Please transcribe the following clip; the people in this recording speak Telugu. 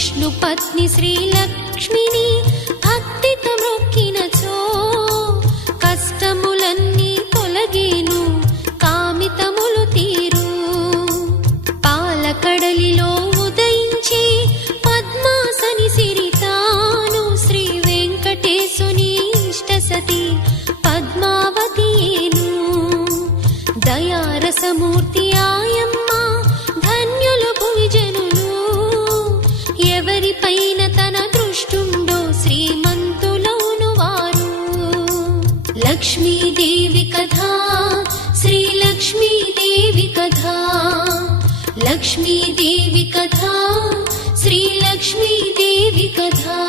విష్ణుపత్ని శ్రీలక్ష్మిని భక్తితో మొక్కినచో కష్టములన్నీ తొలగేను, కామితములు తీరు. పాలకడలిలో ఉదయించే పద్మాసని సిరితాను శ్రీ వెంకటేశుని ఇష్టసతి పద్మావతియేను. దయారసమూర్తి ఆయమ్మ ధన్యులు భువిజనులు, ఎవరిపైన తన దృష్టుండో శ్రీమంతులౌను వారు. లక్ష్మీదేవి కథా, శ్రీలక్ష్మీదేవి కథా, లక్ష్మీదేవి కథా, శ్రీలక్ష్మీదేవి కథా.